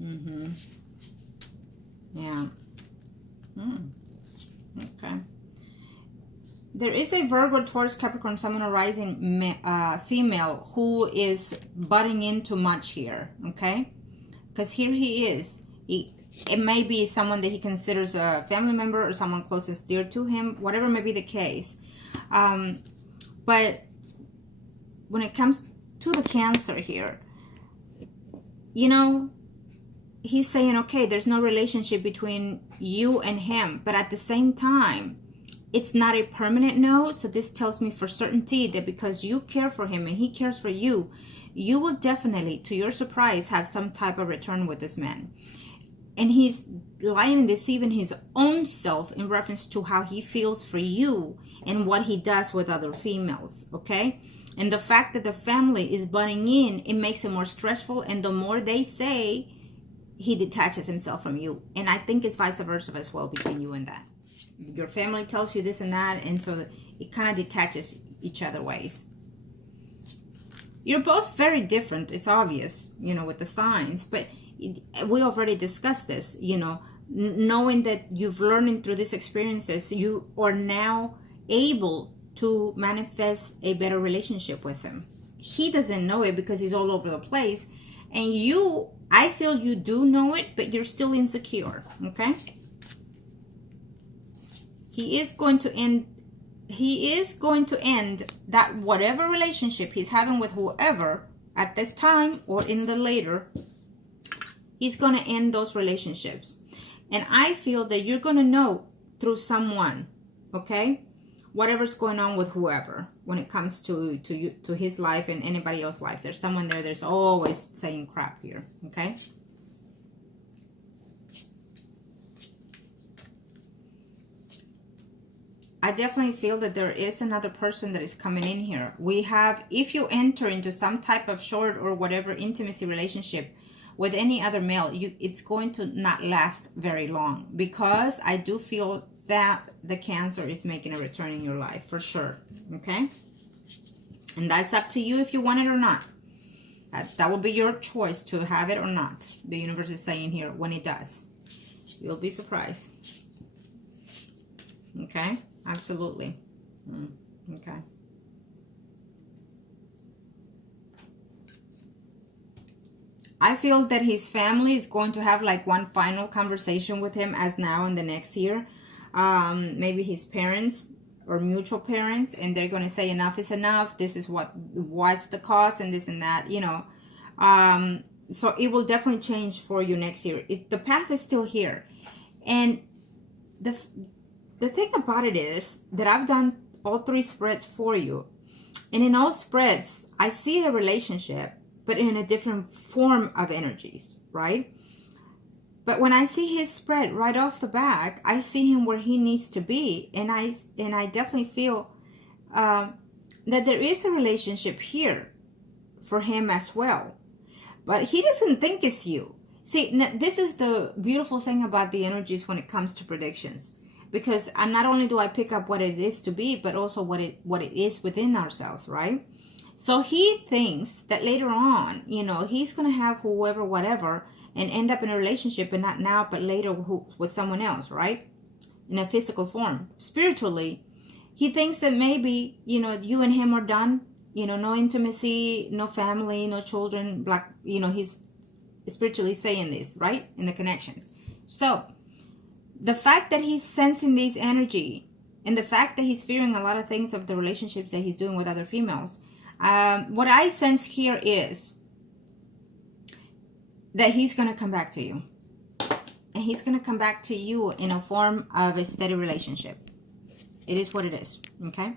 Mm-hmm. Yeah. Okay. There is a Virgo, Taurus, Capricorn, Sun, or rising female who is butting in too much here, okay? Because here he is. It may be someone that he considers a family member or someone closest dear to him, whatever may be the case. But when it comes to the Cancer here, you know, he's saying, okay, there's no relationship between you and him, but at the same time, it's not a permanent no. So this tells me for certainty that because you care for him and he cares for you, you will definitely, to your surprise, have some type of return with this man. And he's lying and deceiving his own self in reference to how he feels for you and what he does with other females, okay? And the fact that the family is butting in, it makes it more stressful. And the more they say, he detaches himself from you. And I think it's vice versa as well between you and that. Your family tells you this and that, and so it kind of detaches each other ways. You're both very different, it's obvious, you know, with the signs, but we already discussed this, you know, knowing that you've learned through these experiences, you are now able to manifest a better relationship with him. He doesn't know it because he's all over the place, and you, I feel you do know it, but you're still insecure, okay? He is going to end that whatever relationship he's having with whoever at this time or in the later, he's going to end those relationships. And I feel that you're going to know through someone, okay, whatever's going on with whoever when it comes to you, to his life and anybody else's life. There's someone there. There's always saying crap here, okay? I definitely feel that there is another person that is coming in here. We have, if you enter into some type of short or whatever intimacy relationship with any other male, it's going to not last very long, because I do feel that the Cancer is making a return in your life for sure, okay? And that's up to you if you want it or not. That will be your choice to have it or not. The universe is saying here, when it does, you'll be surprised. Okay? Absolutely. Okay. I feel that his family is going to have like one final conversation with him as now in the next year. Maybe his parents or mutual parents, and they're going to say enough is enough. This is what's the cost and this and that, you know. So it will definitely change for you next year. The path is still here. And the thing about it is that I've done all three spreads for you. And in all spreads, I see a relationship, but in a different form of energies, right? But when I see his spread right off the back, I see him where he needs to be. And I definitely feel that there is a relationship here for him as well. But he doesn't think it's you. See, this is the beautiful thing about the energies when it comes to predictions. Because not only do I pick up what it is to be, but also what it is within ourselves, right? So he thinks that later on, you know, he's going to have whoever, whatever, and end up in a relationship, and not now, but later with someone else, right? In a physical form. Spiritually, he thinks that maybe, you know, you and him are done, you know, no intimacy, no family, no children, you know, he's spiritually saying this, right? In the connections. So the fact that he's sensing this energy, and the fact that he's fearing a lot of things of the relationships that he's doing with other females, what I sense here is that he's going to come back to you. And he's going to come back to you in a form of a steady relationship. It is what it is, okay?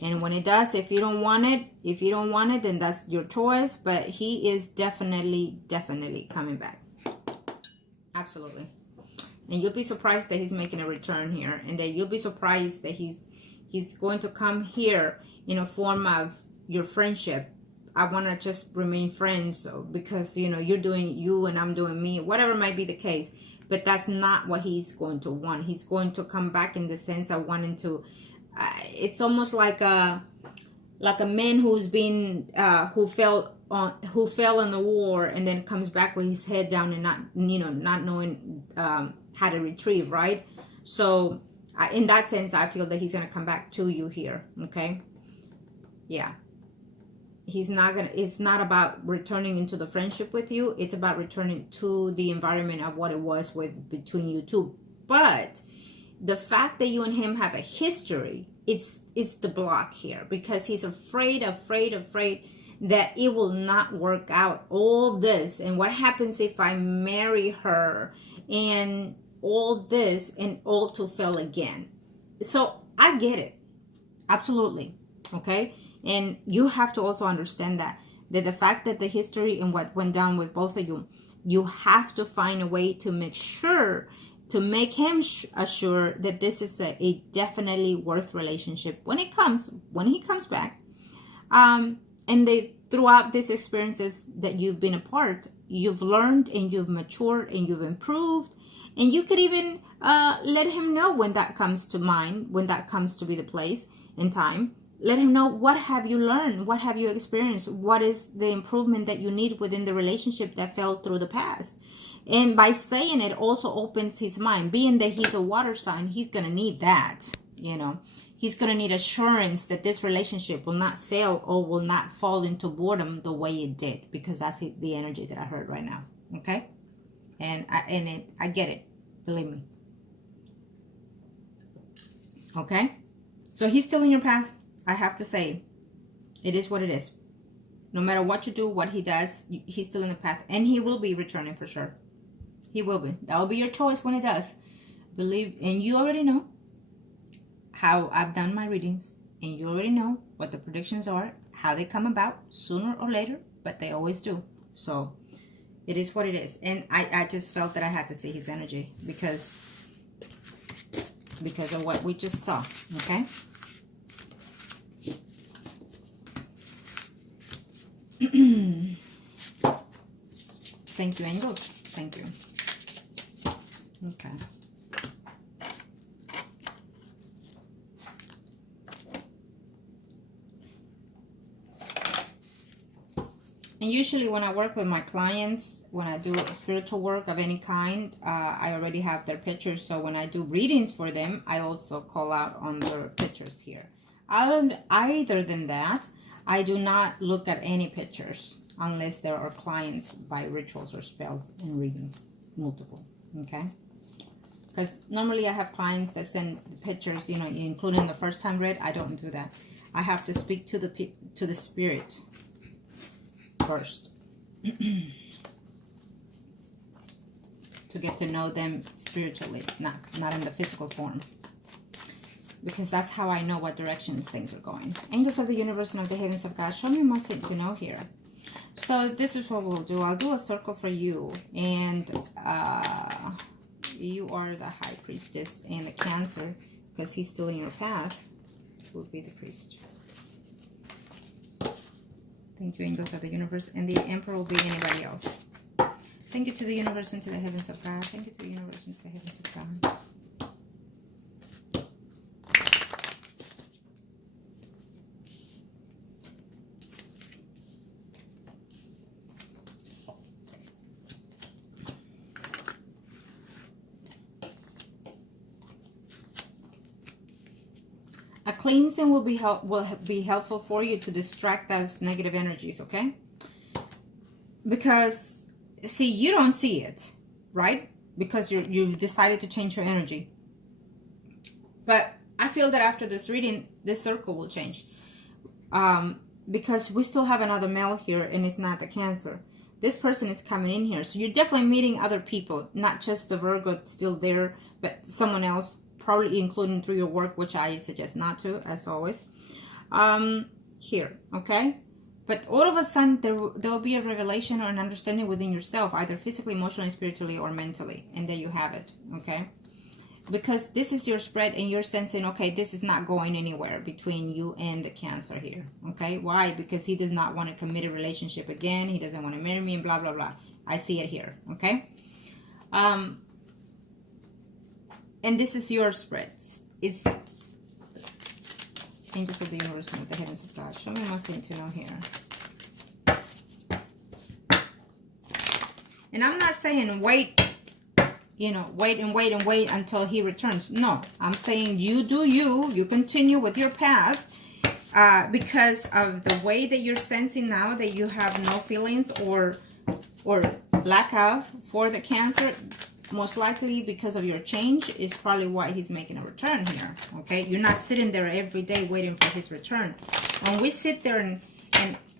And when it does, if you don't want it, then that's your choice. But he is definitely coming back. Absolutely. And you'll be surprised that he's making a return here. And that you'll be surprised that he's going to come here in a form of your friendship. I want to just remain friends because, you know, you're doing you and I'm doing me. Whatever might be the case. But that's not what he's going to want. He's going to come back in the sense of wanting to... it's almost like like a man who's been who fell in the war and then comes back with his head down and not, you know, not knowing how to retrieve, right? So in that sense, I feel that he's going to come back to you here. Okay. Yeah. He's not gonna, it's not about returning into the friendship with you. It's about returning to the environment of what it was with between you two. But the fact that you and him have a history, it's the block here, because he's afraid that it will not work out. All this, and what happens if I marry her, and all this, and all to fail again. So I get it. Absolutely. Okay. And you have to also understand that the fact that the history and what went down with both of you, you have to find a way to make sure, to make him assure that this is a definitely worth relationship when he comes back. And throughout these experiences that you've been apart, you've learned and you've matured and you've improved. And you could even let him know when that comes to mind, when that comes to be the place and time. Let him know, what have you learned? What have you experienced? What is the improvement that you need within the relationship that fell through the past? And by saying it also opens his mind. Being that he's a water sign, he's going to need that, you know. He's going to need assurance that this relationship will not fail or will not fall into boredom the way it did. Because that's the energy that I heard right now. Okay? And I get it. Believe me. Okay? So he's still in your path. I have to say, it is what it is. No matter what you do, what he does, he's still in the path. And he will be returning for sure. He will be. That will be your choice when it does. Believe, and you already know how I've done my readings. And you already know what the predictions are, how they come about, sooner or later. But they always do. So, it is what it is. And I just felt that I had to see his energy. Because of what we just saw. Okay? Thank you, angels. Thank you. Okay. And usually when I work with my clients, when I do spiritual work of any kind, I already have their pictures. So when I do readings for them, I also call out on their pictures here. Other than that, I do not look at any pictures unless there are clients by rituals or spells and readings, multiple, okay? Because normally I have clients that send pictures, you know, including the first time read. I don't do that. I have to speak to the spirit first to get to know them spiritually, not in the physical form. Because that's how I know what directions things are going. Angels of the universe and of the heavens of God, show me most thing to know here. So this is what we'll do. I'll do a circle for you. And you are the high priestess, and the Cancer, because he's still in your path, will be the priest. Thank you, angels of the universe. And the Emperor will be anybody else. Thank you to the universe and to the heavens of God. Thank you to the universe and to the heavens of God. A cleansing will be helpful for you to distract those negative energies, okay? Because, see, you don't see it, right? Because you've decided to change your energy. But I feel that after this reading, this circle will change. Because we still have another male here, and it's not the Cancer. This person is coming in here. So you're definitely meeting other people, not just the Virgo still there, but someone else. Probably including through your work, which I suggest not to, as always. Here, okay? But all of a sudden, there will be a revelation or an understanding within yourself, either physically, emotionally, spiritually, or mentally. And there you have it, okay? Because this is your spread, and you're sensing, okay, this is not going anywhere between you and the Cancer here, okay? Why? Because he does not want to commit a relationship again. He doesn't want to marry me, and blah, blah, blah. I see it here, okay? And this is your spread. Angels of the universe and the heavens of God. Show me my sentinel here. And I'm not saying wait, you know, wait and wait and wait until he returns. No, I'm saying you do you. You continue with your path. Because of the way that you're sensing now that you have no feelings or lack of for the Cancer, most likely because of your change is probably why he's making a return here. Okay, you're not sitting there every day waiting for his return. When we sit there and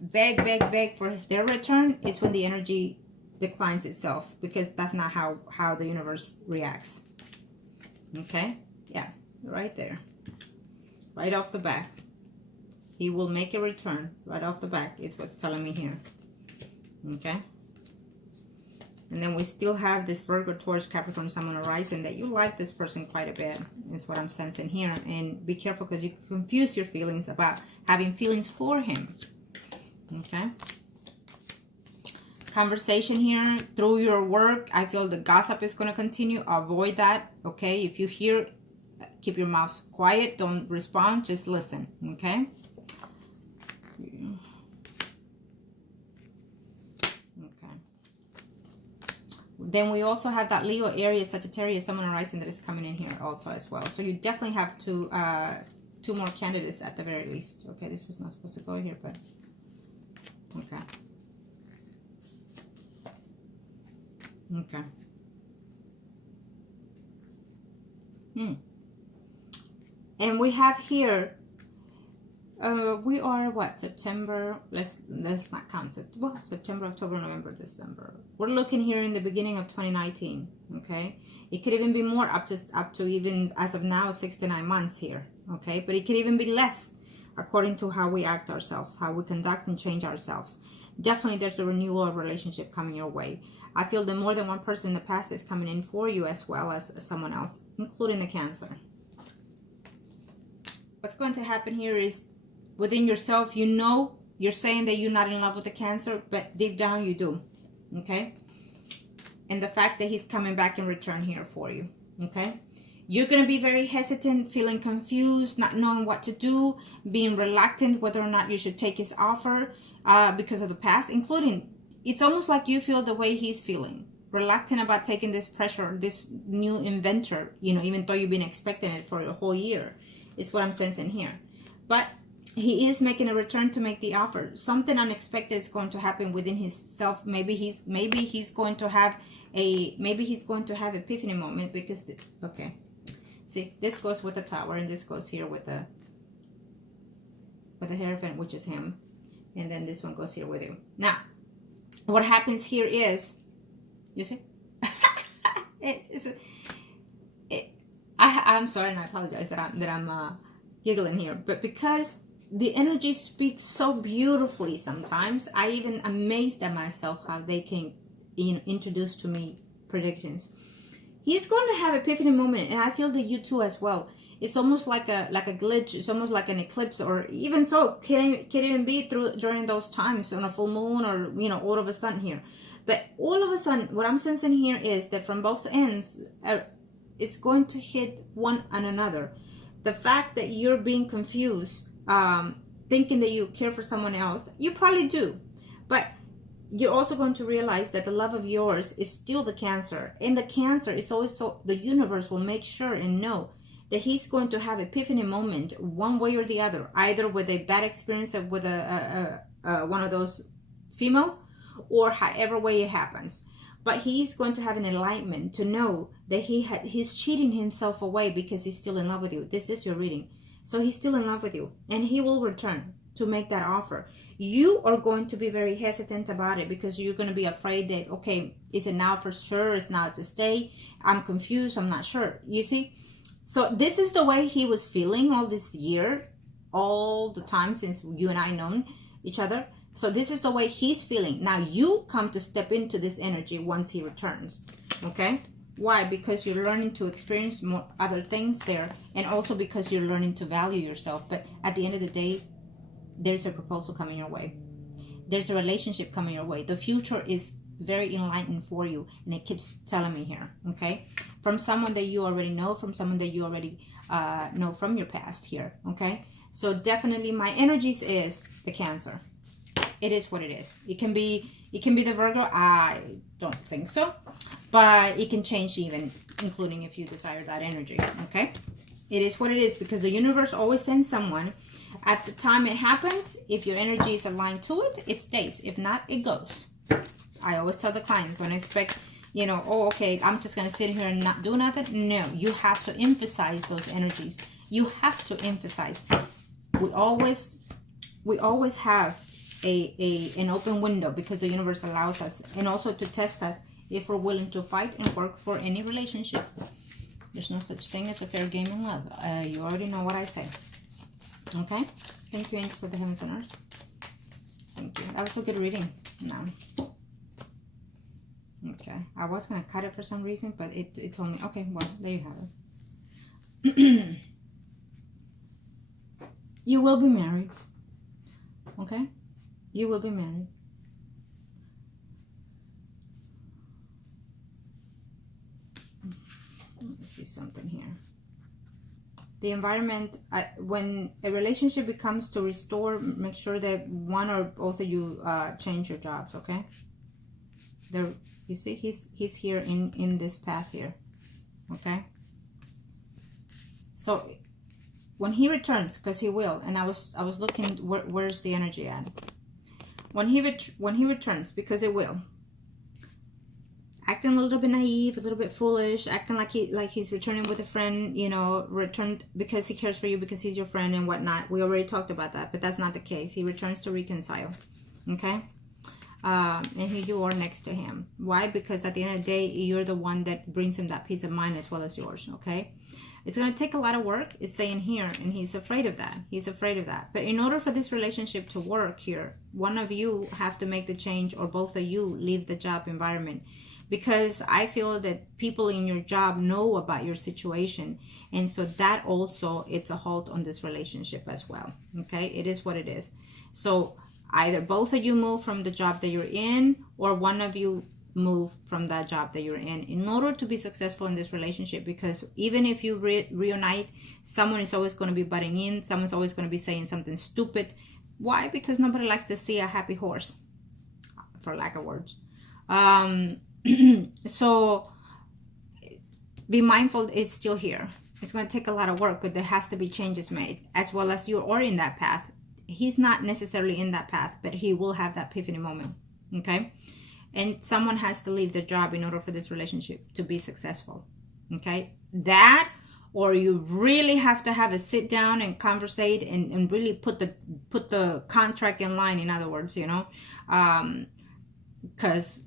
beg for their return, it's when the energy declines itself, because that's not how the universe reacts. Okay, yeah, right there, right off the bat. He will make a return right off the back, is what's telling me here. Okay. And then we still have this Virgo, Taurus, Capricorn, Sun, Moon, Rising, that you like this person quite a bit, is what I'm sensing here. And be careful, because you confuse your feelings about having feelings for him. Okay. Conversation here through your work. I feel the gossip is going to continue. Avoid that. Okay. If you hear, keep your mouth quiet. Don't respond. Just listen. Okay. Okay. Then we also have that Leo, Aries, Sagittarius, Sun, Moon, Rising that is coming in here also as well. So you definitely have two more candidates at the very least. Okay, this was not supposed to go here, but okay. Okay. And we have here, we are what, September, let's not count it. Well, September, October, November, December. We're looking here in the beginning of 2019. Okay, it could even be more, up to even as of now 69 months here. Okay, but it could even be less, according to how we act ourselves, how we conduct and change ourselves. Definitely there's a renewal of relationship coming your way. I feel that more than one person in the past is coming in for you, as well as someone else, including the Cancer. What's going to happen here is, within yourself, you know, you're saying that you're not in love with the Cancer, but deep down you do. Okay. And the fact that he's coming back in return here for you. Okay. You're going to be very hesitant, feeling confused, not knowing what to do, being reluctant whether or not you should take his offer because of the past, including, it's almost like you feel the way he's feeling, reluctant about taking this pressure, this new inventor, you know, even though you've been expecting it for a whole year. It's what I'm sensing here. But he is making a return to make the offer. Something unexpected is going to happen within himself. Maybe he's going to have epiphany moment, because okay, see, this goes with the Tower, and this goes here with the Hierophant, which is him, and then this one goes here with you. Now, what happens here is, you see, I'm sorry, and I apologize that I'm giggling here, but because the energy speaks so beautifully sometimes, I even amazed at myself how they can, you know, introduce to me predictions. He's going to have epiphany moment, and I feel that you too as well. It's almost like a glitch. It's almost like an eclipse, or even so, can even be during those times on a full moon, or, you know, all of a sudden here. But all of a sudden, what I'm sensing here is that from both ends, it's going to hit one and another. The fact that you're being confused, thinking that you care for someone else, you probably do, but you're also going to realize that the love of yours is still the Cancer. And the Cancer is always, so the universe will make sure and know that he's going to have epiphany moment one way or the other, either with a bad experience with one of those females, or however way it happens. But he's going to have an enlightenment to know that he's cheating himself away because he's still in love with you. This is your reading. So he's still in love with you, and he will return to make that offer. You are going to be very hesitant about it, because you're going to be afraid that, okay, is it now for sure? Is now to stay? I'm confused. I'm not sure. You see? So this is the way he was feeling all this year, all the time since you and I known each other. So this is the way he's feeling. Now you come to step into this energy once he returns. Okay? Why? Because you're learning to experience more other things there, and also because you're learning to value yourself. But at the end of the day, there's a proposal coming your way. There's a relationship coming your way. The future is very enlightened for you, and it keeps telling me here. Okay? From someone that you already know, from someone that you already know from your past here. Okay? So definitely my energies is the Cancer. It is what it is. It can be the Virgo. I don't think so, but it can change even, including if you desire that energy. Okay, it is what it is, because the universe always sends someone at the time it happens. If your energy is aligned to it, it stays. If not, it goes. I always tell the clients, don't expect, you know, oh, okay, I'm just gonna sit here and not do nothing. No, you have to emphasize those energies. You have to emphasize. We always have an open window, because the universe allows us, and also to test us if we're willing to fight and work for any relationship. There's no such thing as a fair game in love. You already know what I say. Okay? Thank you, angels of the heavens and earth. Thank you. That was a good reading. No. Okay. I was going to cut it for some reason, but it told me. Okay, well, there you have it. You will be married. Okay? You will be married. Let me see something here. The environment, when a relationship becomes to restore, make sure that one or both of you change your jobs, okay? There, you see, he's here in this path here, okay? So when he returns, because he will, and I was looking where's the energy at. When he returns, because it will, acting a little bit naive, a little bit foolish, acting like he's returning with a friend, you know, returned because he cares for you, because he's your friend and whatnot. We already talked about that, but that's not the case. He returns to reconcile, okay? And here you are next to him. Why? Because at the end of the day, you're the one that brings him that peace of mind as well as yours, okay? It's going to take a lot of work, it's saying here, and he's afraid of that. He's afraid of that. But in order for this relationship to work here, one of you have to make the change, or both of you leave the job environment. Because I feel that people in your job know about your situation. And so that also, it's a halt on this relationship as well. Okay? It is what it is. So either both of you move from the job that you're in, or one of you move from that job that you're in order to be successful in this relationship. Because even if you reunite, someone is always going to be butting in. Someone's always going to be saying something stupid. Why? Because nobody likes to see a happy horse, for lack of words. So be mindful, it's still here. It's going to take a lot of work, but there has to be changes made, as well as you are in that path. He's not necessarily in that path, but he will have that epiphany moment. Okay? And someone has to leave their job in order for this relationship to be successful. Okay? That, or you really have to have a sit down and conversate and really put the contract in line, in other words, you know, because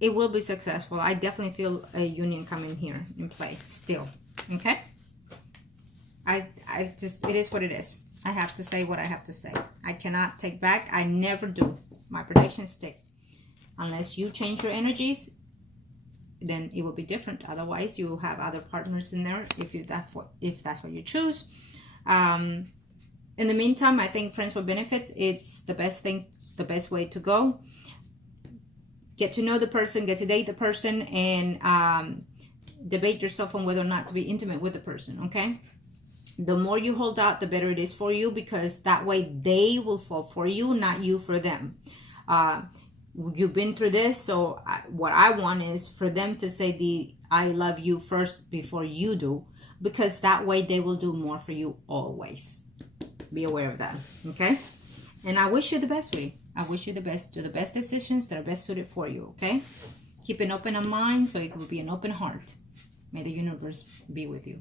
it will be successful. I definitely feel a union coming here in play still. Okay? I just, it is what it is. I have to say what I have to say. I cannot take back. I never do. My predictions stick. Unless you change your energies, then it will be different. Otherwise, you will have other partners in there if that's what you choose. In the meantime, I think friends with benefits, it's the best thing, the best way to go. Get to know the person, get to date the person, and debate yourself on whether or not to be intimate with the person, okay? The more you hold out, the better it is for you, because that way they will fall for you, not you for them. You've been through this, so what I want is for them to say the I love you first before you do, because that way they will do more for you always. Be aware of that, okay? And I wish you the best, sweetie. I wish you the best. Do the best decisions that are best suited for you, okay? Keep an open mind so it will be an open heart. May the universe be with you.